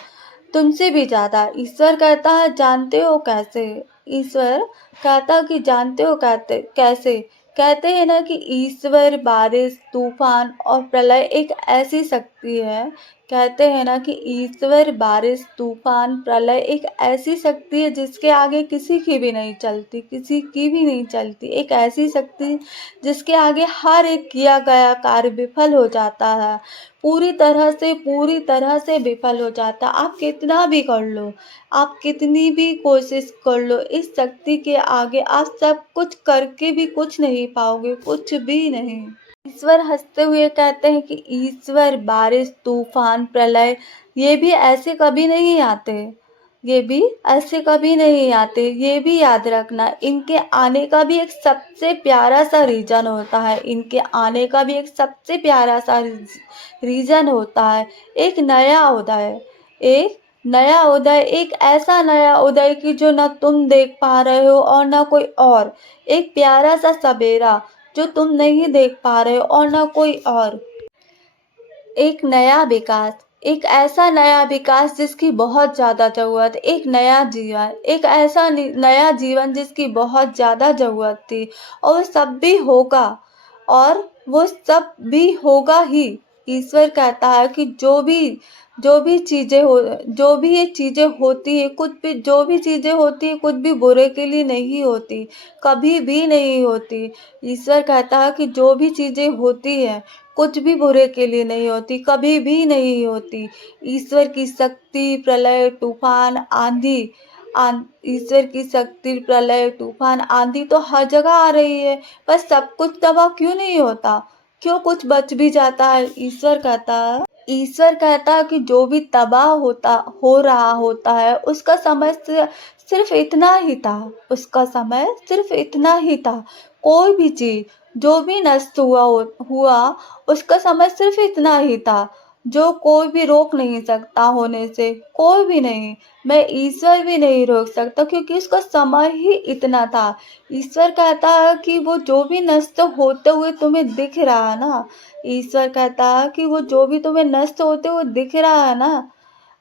तुमसे भी ज़्यादा। ईश्वर कहता है, जानते हो कैसे? ईश्वर कहता कि जानते हो कैसे? कहते हैं ना कि ईश्वर बारिश, तूफान और प्रलय एक ऐसी शक्ति है। कहते हैं ना कि ईश्वर बारिश, तूफान, प्रलय एक ऐसी शक्ति है जिसके आगे किसी की भी नहीं चलती, किसी की भी नहीं चलती। एक ऐसी शक्ति जिसके आगे हर एक किया गया कार्य विफल हो जाता है, पूरी तरह से विफल हो जाता है। आप कितना भी कर लो, आप कितनी भी कोशिश कर लो, इस शक्ति के आगे आप सब कुछ करके भी कुछ नहीं पाओगे, कुछ भी नहीं। ईश्वर हँसते हुए कहते हैं कि ईश्वर बारिश, तूफान, प्रलय ये भी ऐसे कभी नहीं आते, ये भी ऐसे कभी नहीं आते। ये भी याद रखना, इनके आने का भी एक सबसे प्यारा सा रीज़न होता है, इनके आने का भी एक सबसे प्यारा सा रीज़न होता है। एक नया उदय, एक ऐसा नया उदय कि जो ना तुम देख पा रहे हो और ना कोई और। एक प्यारा सा सवेरा जो तुम नहीं देख पा रहे हो और ना कोई और। एक नया विकास, एक ऐसा नया विकास जिसकी बहुत ज़्यादा ज़रूरत, एक नया जीवन, एक ऐसा नया जीवन जिसकी बहुत ज़्यादा ज़रूरत थी और वो सब भी होगा और वो सब भी होगा ही। ईश्वर कहता है कि जो भी चीज़ें हो जो भी ये चीज़ें होती हैं, जो भी चीज़ें होती हैं कुछ भी बुरे के लिए नहीं होती, कभी भी नहीं होती। ईश्वर कहता है कि जो भी चीज़ें होती हैं कुछ भी बुरे के लिए नहीं होती, कभी भी नहीं होती। ईश्वर की शक्ति, प्रलय, तूफान, आंधी ईश्वर की शक्ति, प्रलय, तूफान, आंधी तो हर जगह आ रही है, पर सब कुछ तबाह क्यों नहीं होता? क्यों कुछ बच भी जाता है? ईश्वर कहता है कि जो भी तबाह हो रहा होता है उसका समय सिर्फ इतना ही था, उसका समय सिर्फ इतना ही था। कोई भी चीज जो भी नष्ट हुआ उसका समय सिर्फ इतना ही था, जो कोई भी रोक नहीं सकता होने से, कोई भी नहीं। मैं ईश्वर भी नहीं रोक सकता क्योंकि उसका समय ही इतना था। ईश्वर कहता है कि वो जो भी नष्ट होते हुए तुम्हें दिख रहा है ना, ईश्वर कहता है कि वो जो भी तुम्हें नष्ट होते हुए दिख रहा है ना,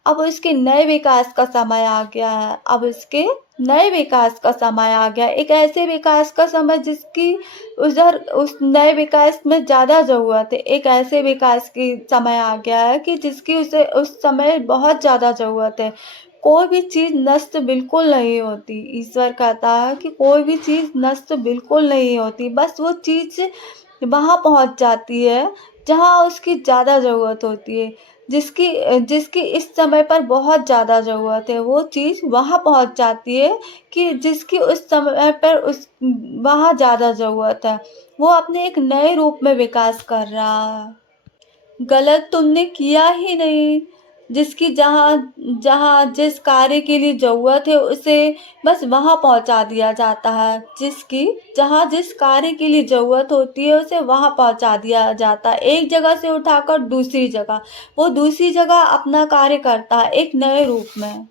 अब उसके नए विकास का समय आ गया है। अब उसके नए विकास का समय आ गया, एक ऐसे विकास का समय जिसकी उस नए विकास में ज़्यादा ज़रूरत है। एक ऐसे विकास की समय आ गया है कि जिसकी उसे उस समय बहुत ज़्यादा ज़रूरत है। कोई भी चीज़ नष्ट बिल्कुल नहीं होती। ईश्वर कहता है कि कोई भी चीज़ नष्ट बिल्कुल नहीं होती, बस वो चीज़ वहाँ पहुँच जाती है जहाँ उसकी ज़्यादा ज़रूरत होती है। जिसकी इस समय पर बहुत ज़्यादा ज़रूरत है, वो चीज़ वहाँ पहुँच जाती है कि जिसकी उस समय पर वहाँ ज़्यादा ज़रूरत है। वो अपने एक नए रूप में विकास कर रहा है। गलत तुमने किया ही नहीं। जिसकी जहाँ जहाँ जिस कार्य के लिए ज़रूरत है उसे बस वहाँ पहुँचा दिया जाता है। जिसकी जहाँ जिस कार्य के लिए ज़रूरत होती है उसे वहाँ पहुँचा दिया जाता है। एक जगह से उठाकर दूसरी जगह, वो दूसरी जगह अपना कार्य करता है एक नए रूप में।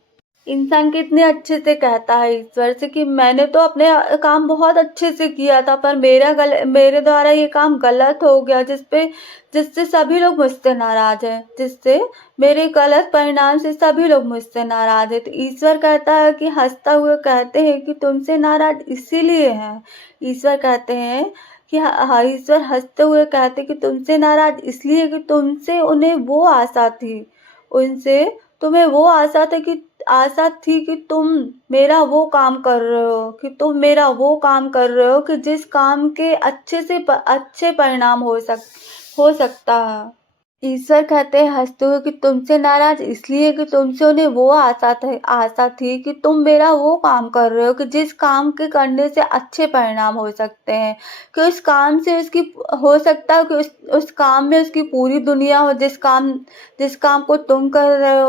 इंसान कितने अच्छे से कहता है ईश्वर से कि मैंने तो अपने काम बहुत अच्छे से किया था, पर मेरे द्वारा ये काम गलत हो गया, जिससे सभी लोग मुझसे नाराज हैं, जिससे मेरे गलत परिणाम से सभी लोग मुझसे नाराज हैं। तो ईश्वर कहता है कि हंसता हुए कहते हैं कि तुमसे नाराज इसीलिए हैं। ईश्वर कहते हैं कि ईश्वर हंसते हुए कहते कि तुमसे नाराज इसलिए कि तुमसे उन्हें वो आशा थी, उनसे तुम्हें वो आशा थी कि तुम मेरा वो काम कर रहे हो, कि जिस काम के अच्छे परिणाम हो सकता है। ईश्वर कहते हैं हँसते हुए कि तुमसे नाराज़ इसलिए कि तुमसे उन्हें वो आशा थी कि तुम मेरा वो काम कर रहे हो कि जिस काम के करने से अच्छे परिणाम हो सकते हैं, कि उस काम से उसकी हो सकता है कि उस काम में उसकी पूरी दुनिया हो, जिस काम को तुम कर रहे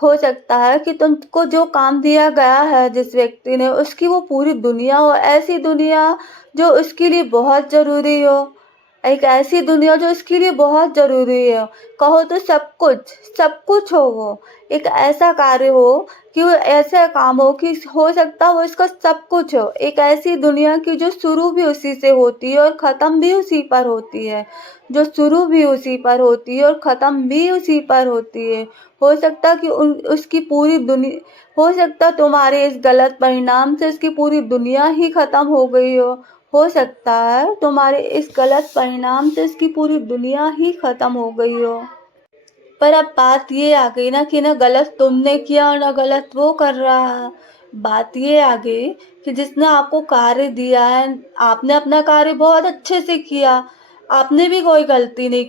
हो सकता है कि तुमको जो काम दिया गया है जिस व्यक्ति ने, उसकी वो पूरी दुनिया हो, ऐसी दुनिया जो उसके लिए बहुत ज़रूरी हो। एक ऐसी दुनिया जो उसके लिए बहुत ज़रूरी है। कहो तो सब कुछ हो वो। एक ऐसा कार्य हो कि वो ऐसा काम हो कि हो सकता है वो इसका सब कुछ हो। एक ऐसी दुनिया की जो शुरू भी उसी से होती है और ख़त्म भी उसी पर होती है। जो शुरू भी उसी पर होती है और ख़त्म भी उसी पर होती है। हो सकता है कि उसकी पूरी हो सकता है तुम्हारे इस गलत परिणाम से उसकी पूरी दुनिया ही ख़त्म हो गई हो सकता है तुम्हारे इस गलत परिणाम से उसकी पूरी दुनिया ही ख़त्म हो गई हो। पर अब बात ये आ गई ना कि ना गलत तुमने किया और ना गलत वो कर रहा है। बात ये आ गई कि जिसने आपको कार्य दिया है, आपने अपना कार्य बहुत अच्छे से किया, आपने भी कोई गलती नहीं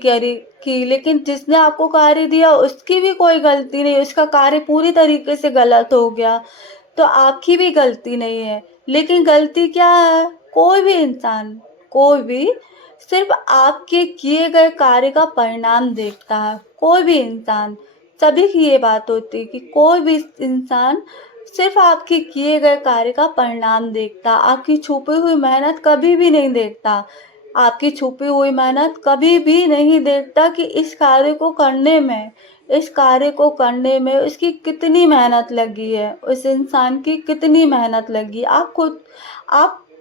की, लेकिन जिसने आपको कार्य दिया उसकी भी कोई गलती नहीं, उसका कार्य पूरी तरीके से गलत हो गया, तो आपकी भी गलती नहीं है। लेकिन गलती क्या है? कोई भी सिर्फ आपके किए गए कार्य का परिणाम देखता है। कोई भी इंसान, सभी की ये बात होती है कि कोई भी इंसान सिर्फ आपके किए गए कार्य का परिणाम देखता, आपकी छुपी हुई मेहनत कभी भी नहीं देखता। आपकी छुपी हुई मेहनत कभी भी नहीं देखता कि इस कार्य को करने में उसकी कितनी मेहनत लगी है, उस इंसान की कितनी मेहनत लगी। आप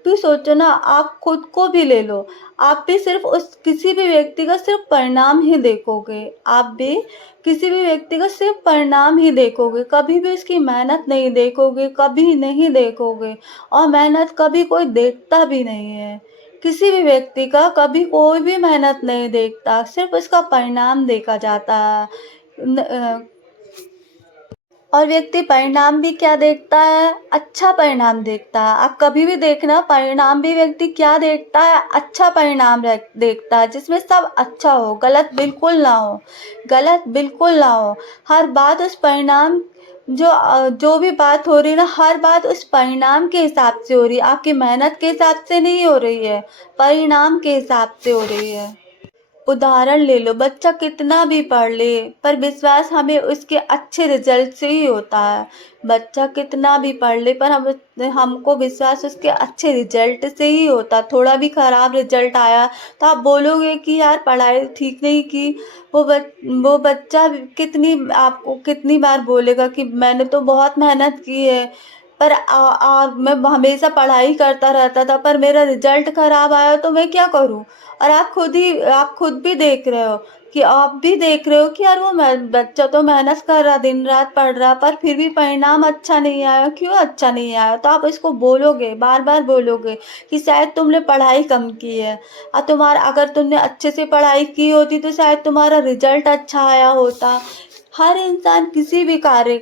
भी सोचो ना, आप खुद को भी ले लो। आप भी सिर्फ उस किसी भी व्यक्ति का सिर्फ परिणाम ही देखोगे। आप भी किसी भी व्यक्ति का सिर्फ परिणाम ही देखोगे, कभी भी उसकी मेहनत नहीं देखोगे, कभी नहीं देखोगे। और मेहनत कभी कोई देखता भी नहीं है। किसी भी व्यक्ति का कभी कोई भी मेहनत नहीं देखता, सिर्फ उसका परिणाम देखा जाता है। और व्यक्ति परिणाम भी क्या देखता है? अच्छा परिणाम देखता है। आप कभी भी देखना, परिणाम भी व्यक्ति क्या देखता है? अच्छा परिणाम देखता है, जिसमें सब अच्छा हो, गलत बिल्कुल ना हो। हर बात उस परिणाम जो भी बात हो रही है ना, हर बात उस परिणाम के हिसाब से हो रही है, आपकी मेहनत के हिसाब से नहीं हो रही है, परिणाम के हिसाब से हो रही है। उदाहरण ले लो, बच्चा कितना भी पढ़ ले पर विश्वास हमें उसके अच्छे रिजल्ट से ही होता है। बच्चा कितना भी पढ़ ले पर हमको विश्वास उसके अच्छे रिजल्ट से ही होता। थोड़ा भी खराब रिजल्ट आया तो आप बोलोगे कि यार पढ़ाई ठीक नहीं की। वो बच्चा आपको कितनी बार बोलेगा कि मैंने तो बहुत मेहनत की है, पर मैं हमेशा पढ़ाई करता रहता था पर मेरा रिजल्ट खराब आया तो मैं क्या करूं। और आप खुद भी देख रहे हो कि यार बच्चा तो मेहनत कर रहा, दिन रात पढ़ रहा, पर फिर भी परिणाम अच्छा नहीं आया। क्यों अच्छा नहीं आया? तो आप इसको बोलोगे, बार बार बोलोगे कि शायद तुमने पढ़ाई कम की है। और अगर तुमने अच्छे से पढ़ाई की होती तो शायद तुम्हारा रिजल्ट अच्छा आया होता। हर इंसान किसी भी कार्य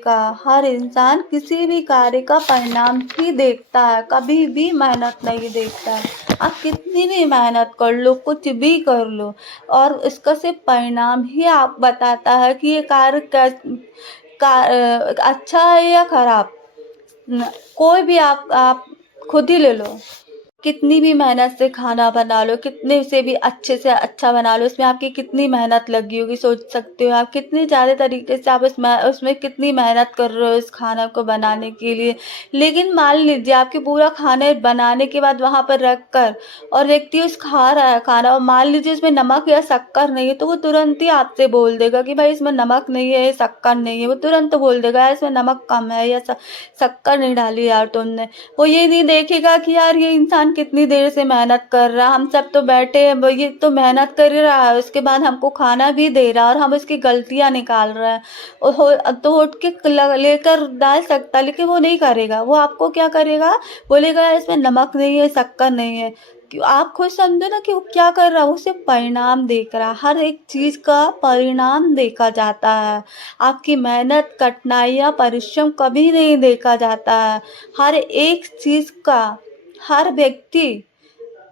का परिणाम ही देखता है, कभी भी मेहनत नहीं देखता है। आप कितनी भी मेहनत कर लो, कुछ भी कर लो, और इसका सिर्फ परिणाम ही आप बताता है कि ये कार्य अच्छा है या खराब। कोई भी आप खुद ही ले लो। कितनी भी मेहनत से खाना बना लो, कितने से भी अच्छे से अच्छा बना लो, उसमें आपकी कितनी मेहनत लगी होगी, सोच सकते हो आप कितनी ज़्यादा तरीके से आप उसमें कितनी मेहनत कर रहे हो इस खाना को बनाने के लिए। लेकिन मान लीजिए आपके पूरा खाने बनाने के बाद वहाँ पर रख कर और व्यक्ति उस खा रहा है खाना, और मान लीजिए उसमें नमक या शक्कर नहीं है, तो वो तुरंत ही आपसे बोल देगा कि भाई इसमें नमक नहीं है, शक्कर नहीं है। वो तुरंत बोल देगा यार इसमें नमक कम है या शक्कर नहीं डाली यार तुमने। वो ये नहीं देखेगा कि यार ये इंसान कितनी देर से मेहनत कर रहा है, हम सब तो बैठे हैं, ये तो मेहनत कर ही रहा है, उसके बाद हमको खाना भी दे रहा है और हम उसकी गलतियां निकाल रहे हैं। तो उठ के लेकर डाल सकता, लेकिन वो नहीं करेगा। वो आपको क्या करेगा? बोलेगा यार इसमें नमक नहीं है, शक्कर नहीं है। आप खुद समझो ना कि वो क्या कर रहा है। वो सिर्फ परिणाम देख रहा है, हर एक चीज का परिणाम देखा जाता है। आपकी मेहनत, कठिनाइयाँ, परिश्रम कभी नहीं देखा जाता है। हर एक चीज का हर व्यक्ति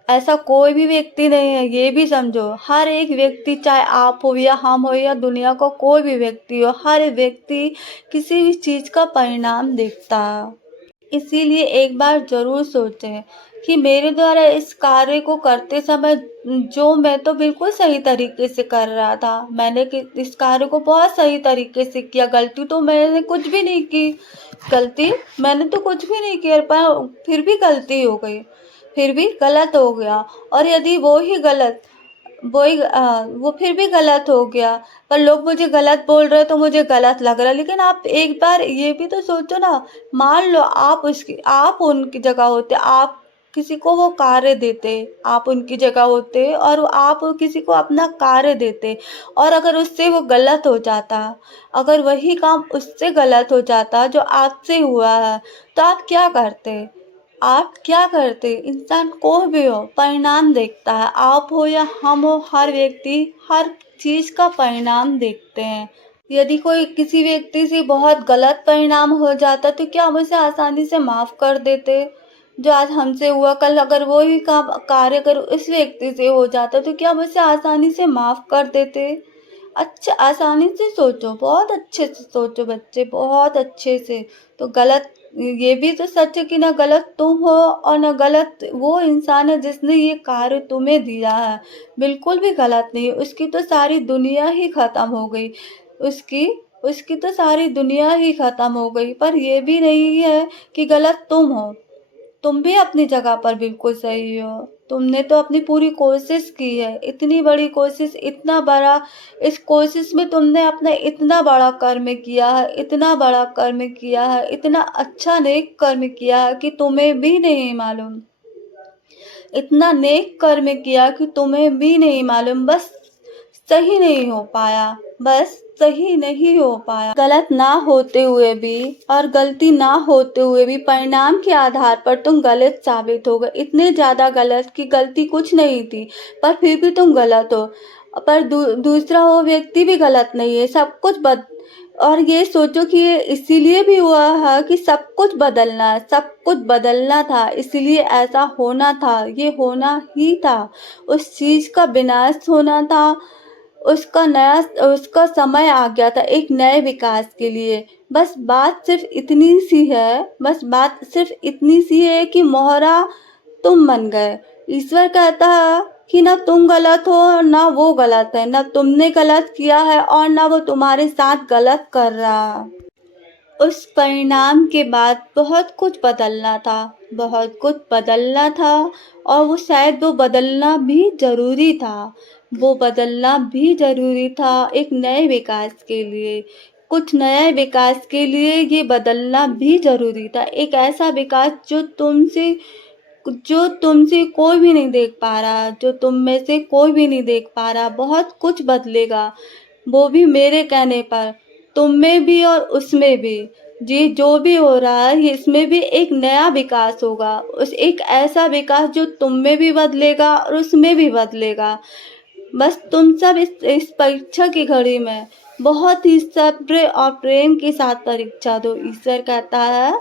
ऐसा कोई भी व्यक्ति नहीं है, ये भी समझो। हर एक व्यक्ति, चाहे आप हो या हम हो या दुनिया का कोई भी व्यक्ति हो, हर व्यक्ति किसी भी चीज़ का परिणाम देखता है। इसीलिए एक बार ज़रूर सोचें कि मेरे द्वारा इस कार्य को करते समय जो मैं तो बिल्कुल सही तरीके से कर रहा था। मैंने इस कार्य को बहुत सही तरीके से किया, गलती तो मैंने कुछ भी नहीं की। गलती मैंने तो कुछ भी नहीं किया, पर फिर भी गलती हो गई, फिर भी गलत हो गया। और यदि वो फिर भी गलत हो गया, पर लोग मुझे गलत बोल रहे तो मुझे गलत लग रहा है। लेकिन आप एक बार ये भी तो सोचो ना, मान लो आप उनकी जगह होते, आप किसी को वो कार्य देते, आप उनकी जगह होते और आप किसी को अपना कार्य देते, और अगर उससे वो गलत हो जाता, अगर वही काम उससे गलत हो जाता जो आपसे हुआ है, तो आप क्या करते? इंसान कोई भी हो, परिणाम देखता है। आप हो या हम हो, हर व्यक्ति हर चीज़ का परिणाम देखते हैं। यदि कोई किसी व्यक्ति से बहुत गलत परिणाम हो जाता तो क्या हम उसे आसानी से माफ़ कर देते? जो आज हमसे हुआ, कल अगर वो ही काम कार्य अगर उस व्यक्ति से हो जाता तो क्या हम उसे आसानी से माफ़ कर देते? अच्छा, आसानी से सोचो, बहुत अच्छे से सोचो बच्चे, बहुत अच्छे से। तो गलत ये भी तो सच है कि ना गलत तुम हो और ना गलत वो इंसान है जिसने ये कार्य तुम्हें दिया है। बिल्कुल भी गलत नहीं है, उसकी तो सारी दुनिया ही ख़त्म हो गई। उसकी उसकी तो सारी दुनिया ही ख़त्म हो गई, पर ये भी नहीं है कि गलत तुम हो। तुम भी अपनी जगह पर बिल्कुल सही हो। तुमने तो अपनी पूरी कोशिश की है, इतनी बड़ी कोशिश, इतना बड़ा, इस कोशिश में तुमने अपना इतना बड़ा कर्म किया है, इतना बड़ा कर्म किया है, इतना अच्छा नेक कर्म किया है कि तुम्हें भी नहीं मालूम। इतना नेक कर्म किया कि तुम्हें भी नहीं मालूम, बस सही नहीं हो पाया, बस सही नहीं हो पाया। गलत ना होते हुए भी और गलती ना होते हुए भी परिणाम के आधार पर तुम गलत साबित हो गए, इतने ज़्यादा गलत कि गलती कुछ नहीं थी, पर फिर भी तुम गलत हो। पर दूसरा वो व्यक्ति भी गलत नहीं है, सब कुछ और ये सोचो कि ये इसीलिए भी हुआ है कि सब कुछ बदलना है, सब कुछ बदलना था, इसलिए ऐसा होना था, ये होना ही था। उस चीज़ का विनाश होना था, उसका समय आ गया था एक नए विकास के लिए। बस बात सिर्फ इतनी सी है कि मोहरा तुम बन गए। ईश्वर कहता है कि ना तुम गलत हो ना वो गलत है, ना तुमने गलत किया है और ना वो तुम्हारे साथ गलत कर रहा है। उस परिणाम के बाद बहुत कुछ बदलना था, बहुत कुछ बदलना था, और वो शायद वो बदलना भी ज़रूरी था। वो बदलना भी ज़रूरी था एक नए विकास के लिए। कुछ नए विकास के लिए ये बदलना भी ज़रूरी था। एक ऐसा विकास जो तुमसे कोई भी नहीं देख पा रहा, जो तुम में से कोई भी नहीं देख पा रहा। बहुत कुछ बदलेगा, वो भी मेरे कहने पर, तुम में भी और उसमें भी। जी, जो भी हो रहा है इसमें भी एक नया विकास होगा, उस एक ऐसा विकास जो तुम में भी बदलेगा और उसमें भी बदलेगा। बस तुम सब इस परीक्षा की घड़ी में बहुत ही सब्र और प्रेम के साथ परीक्षा दो। ईश्वर कहता है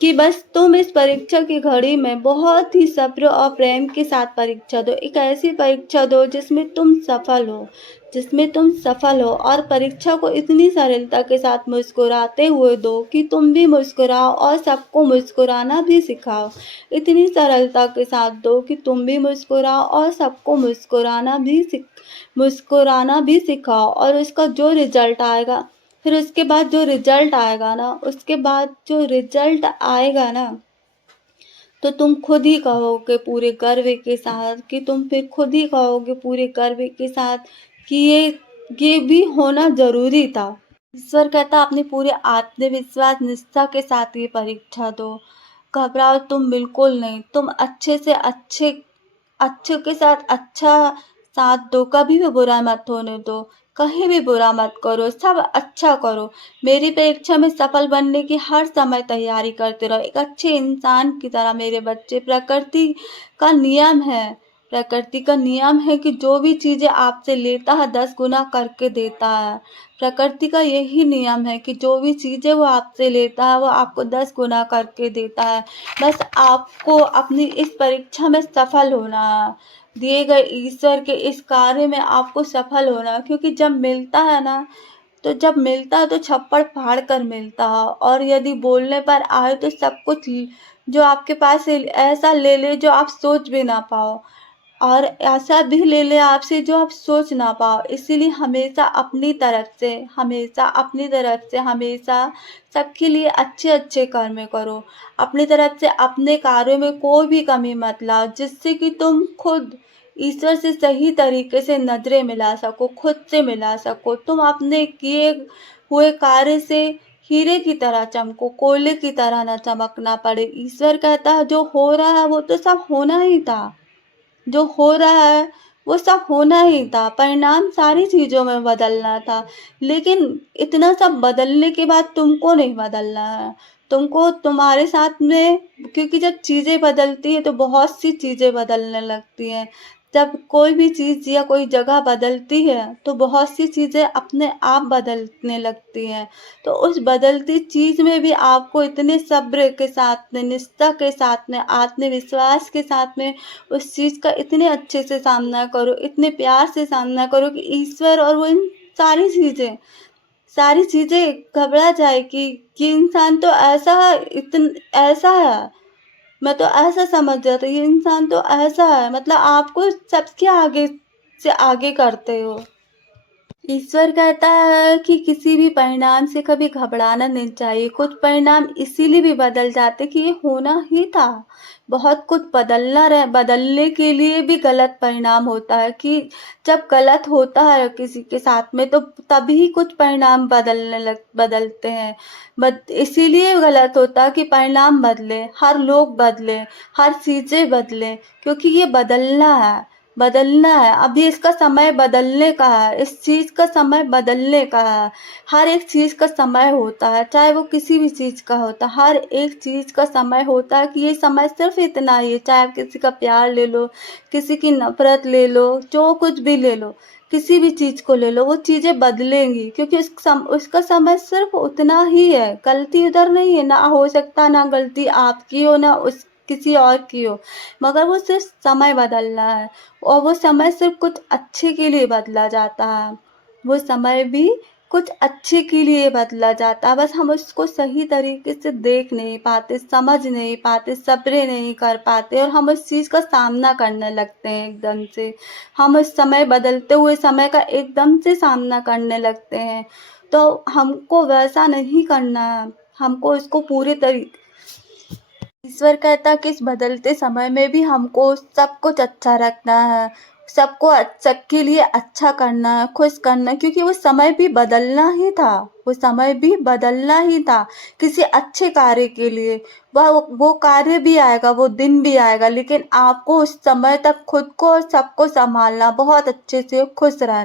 कि बस तुम इस परीक्षा की घड़ी में बहुत ही सब्र और प्रेम के साथ परीक्षा दो। एक ऐसी परीक्षा दो जिसमें तुम सफल हो, और परीक्षा को इतनी सरलता के साथ मुस्कुराते हुए दो कि तुम भी मुस्कुराओ और सबको मुस्कुराना भी सिखाओ। इतनी सरलता के साथ दो कि तुम भी मुस्कुराओ और सबको मुस्कुराना भी सिखाओ। और उसका जो रिजल्ट आएगा, फिर उसके बाद जो रिजल्ट आएगा ना, तो तुम खुद ही कहोगे पूरे गर्व के साथ कि ये भी होना ज़रूरी था। ईश्वर कहता अपने पूरे आत्मविश्वास निष्ठा के साथ ये परीक्षा दो। घबराओ तुम बिल्कुल नहीं, तुम अच्छे के साथ अच्छा साथ दो, कभी भी बुरा मत होने दो, कहीं भी बुरा मत करो, सब अच्छा करो। मेरी परीक्षा में सफल बनने की हर समय तैयारी करते रहो, एक अच्छे इंसान की तरह। मेरे बच्चे, प्रकृति का नियम है प्रकृति का नियम है कि जो भी चीज़ें आपसे लेता है 10 गुना करके देता है। प्रकृति का यही नियम है कि जो भी चीज़ें वो आपसे लेता है वो आपको 10 गुना करके देता है। बस आपको अपनी इस परीक्षा में सफल होना है। दिए गए ईश्वर के इस कार्य में आपको सफल होना है, क्योंकि जब मिलता है तो छप्पड़ फाड़ कर मिलता है, और यदि बोलने पर आए तो सब कुछ जो आपके पास है ऐसा ले ले जो आप सोच भी ना पाओ, और ऐसा भी ले ले आपसे जो आप सोच ना पाओ। इसीलिए हमेशा सबके लिए अच्छे-अच्छे कर्म करो। अपनी तरफ से अपने कार्यों में कोई भी कमी मत लाओ, जिससे कि तुम खुद ईश्वर से सही तरीके से नज़रें मिला सको, खुद से मिला सको। तुम अपने किए हुए कार्य से हीरे की तरह चमको, कोयले की तरह ना चमकना पड़े। ईश्वर कहता है जो हो रहा है वो तो सब होना ही था। जो हो रहा है वो सब होना ही था, परिणाम सारी चीज़ों में बदलना था। लेकिन इतना सब बदलने के बाद तुमको नहीं बदलना है। तुमको तुम्हारे साथ में, क्योंकि जब चीज़ें बदलती हैं तो बहुत सी चीज़ें बदलने लगती हैं। जब कोई भी चीज़ या कोई जगह बदलती है तो बहुत सी चीज़ें अपने आप बदलने लगती हैं। तो उस बदलती चीज़ में भी आपको इतने सब्र के साथ में, निष्ठा के साथ में, आत्मविश्वास के साथ में उस चीज़ का इतने अच्छे से सामना करो, इतने प्यार से सामना करो कि ईश्वर और वो इन सारी चीज़ें घबरा जाए कि ये इंसान तो ऐसा है। मैं तो ऐसा समझ जाती, ये इंसान तो ऐसा है, मतलब आपको सबके आगे से आगे करते हो। ईश्वर कहता है कि किसी भी परिणाम से कभी घबराना नहीं चाहिए। कुछ परिणाम इसीलिए भी बदल जाते कि ये होना ही था। बहुत कुछ बदलने के लिए भी गलत परिणाम होता है कि जब गलत होता है किसी के साथ में तो तभी कुछ परिणाम बदलते हैं। इसीलिए गलत होता है कि परिणाम बदले, हर लोग बदले, हर चीज़ें बदलें, क्योंकि ये बदलना है। अभी इसका समय बदलने का है, इस चीज़ का समय बदलने का है। हर एक चीज़ का समय होता है, चाहे वो किसी भी चीज़ का होता है। हर एक चीज़ का समय होता है कि ये समय सिर्फ़ इतना ही है। चाहे आप किसी का प्यार ले लो, किसी की नफ़रत ले लो, जो कुछ भी ले लो, किसी भी चीज़ को ले लो, वो चीज़ें बदलेंगी, क्योंकि उसका समय सिर्फ़ उतना ही है। गलती उधर नहीं है, ना हो सकता ना गलती आपकी हो, ना किसी और की हो, मगर वो सिर्फ़ समय बदल रहा है। और वो समय सिर्फ़ कुछ अच्छे के लिए बदला जाता है। वो समय भी कुछ अच्छे के लिए बदला जाता है, बस हम उसको सही तरीके से देख नहीं पाते, समझ नहीं पाते, सब्र नहीं कर पाते, और हम उस चीज़ का सामना करने लगते हैं एकदम से। हम उस समय बदलते हुए समय का एकदम से सामना करने लगते हैं। तो हमको वैसा नहीं करना है, हमको इसको पूरे तरीके ईश्वर कहता है कि इस बदलते समय में भी हमको सब कुछ अच्छा रखना है, सबके लिए अच्छा करना है, खुश करना है, क्योंकि वो समय भी बदलना ही था किसी अच्छे कार्य के लिए। वो कार्य भी आएगा, वो दिन भी आएगा, लेकिन आपको उस समय तक खुद को और सबको सँभालना, बहुत अच्छे से खुश रहना।